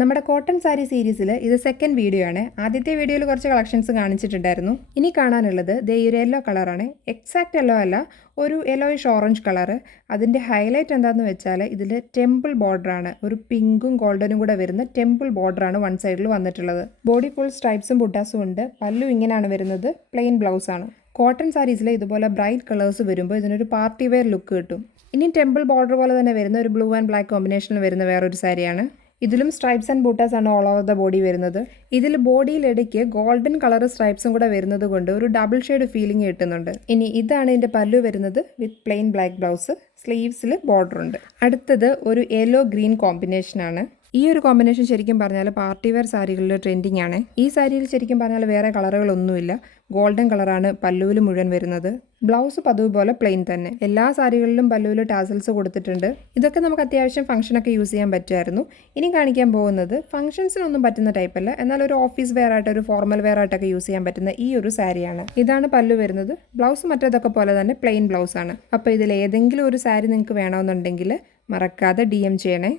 നമ്മുടെ കോട്ടൺ സാരി സീരീസിൽ ഇത് സെക്കൻഡ് വീഡിയോ ആണ്. ആദ്യത്തെ വീഡിയോയിൽ കുറച്ച് കളക്ഷൻസ് കാണിച്ചിട്ടുണ്ടായിരുന്നു. ഇനി കാണാനുള്ളത് ദേ ഒരു യെല്ലോ കളറാണ്. എക്സാക്റ്റ് യെല്ലോ അല്ല, ഒരു യെല്ലോയിഷ് ഓറഞ്ച് കളറ്. അതിൻ്റെ ഹൈലൈറ്റ് എന്താണെന്ന് വെച്ചാൽ ഇതിൽ ടെമ്പിൾ ബോർഡറാണ്, ഒരു പിങ്കും ഗോൾഡനും കൂടെ വരുന്ന ടെമ്പിൾ ബോർഡറാണ് വൺ സൈഡിൽ വന്നിട്ടുള്ളത്. ബോഡി ഫുൾ സ്ട്രൈപ്സും ബുട്ടാസും ഉണ്ട്. പല്ലു ഇങ്ങനെയാണ് വരുന്നത്, പ്ലെയിൻ ബ്ലൗസ് ആണ്. കോട്ടൺ സാരീസിൽ ഇതുപോലെ ബ്രൈറ്റ് കളേഴ്സ് വരുമ്പോൾ ഇതിനൊരു പാർട്ടി വെയർ ലുക്ക് കിട്ടും. ഇനി ടെമ്പിൾ ബോർഡർ പോലെ തന്നെ വരുന്ന ഒരു ബ്ലൂ ആൻഡ് ബ്ലാക്ക് കോമ്പിനേഷനിൽ വരുന്ന വേറൊരു സാരിയാണ്. ഇതിലും സ്ട്രൈപ്സ് ആൻഡ് ബൂട്ടാസ് ആണ് ഓൾ ഓവർ ദ ബോഡി വരുന്നത്. ഇതിൽ ബോഡിയിലിടയ്ക്ക് ഗോൾഡൻ കളർ സ്ട്രൈപ്സും കൂടെ വരുന്നത് കൊണ്ട് ഒരു ഡബിൾ ഷെയ്ഡ് ഫീലിംഗ് കിട്ടുന്നുണ്ട്. ഇനി ഇതാണ് ഇതിൻ്റെ പല്ലു വരുന്നത്, വിത്ത് പ്ലെയിൻ ബ്ലാക്ക് ബ്ലൗസ്, സ്ലീവ്സിൽ ബോർഡർ ഉണ്ട്. അടുത്തത് ഒരു യെല്ലോ ഗ്രീൻ കോമ്പിനേഷനാണ്. ഈ ഒരു കോമ്പിനേഷൻ ശരിക്കും പറഞ്ഞാൽ പാർട്ടി വെയർ സാരികളിൽ ട്രെൻഡിങ് ആണ്. ഈ സാരിയിൽ ശരിക്കും പറഞ്ഞാൽ വേറെ കളറുകളൊന്നുമില്ല. ഗോൾഡൻ കളറാണ് പല്ലുവിൽ മുഴുവൻ വരുന്നത്. ബ്ലൗസ് പതിവ് പോലെ പ്ലെയിൻ തന്നെ. എല്ലാ സാരികളിലും പല്ലുവിൽ ടാസൽസ് കൊടുത്തിട്ടുണ്ട്. ഇതൊക്കെ നമുക്ക് അത്യാവശ്യം ഫംഗ്ഷനൊക്കെ യൂസ് ചെയ്യാൻ പറ്റുമായിരുന്നു. ഇനി കാണിക്കാൻ പോകുന്നത് ഫംഗ്ഷൻസിനൊന്നും പറ്റുന്ന ടൈപ്പല്ല, എന്നാൽ ഒരു ഓഫീസ് വെയർ ആയിട്ട്, ഒരു ഫോർമൽ വെയർ ആയിട്ടൊക്കെ യൂസ് ചെയ്യാൻ പറ്റുന്ന ഈ ഒരു സാരിയാണ്. ഇതാണ് പല്ലു വരുന്നത്. ബ്ലൗസ് മറ്റേതൊക്കെ പോലെ തന്നെ പ്ലെയിൻ ബ്ലൗസ് ആണ്. അപ്പോൾ ഇതിൽ ഏതെങ്കിലും ഒരു സാരി നിങ്ങൾക്ക് വേണമെന്നുണ്ടെങ്കിൽ മറക്കാതെ DM ചെയ്യണേ.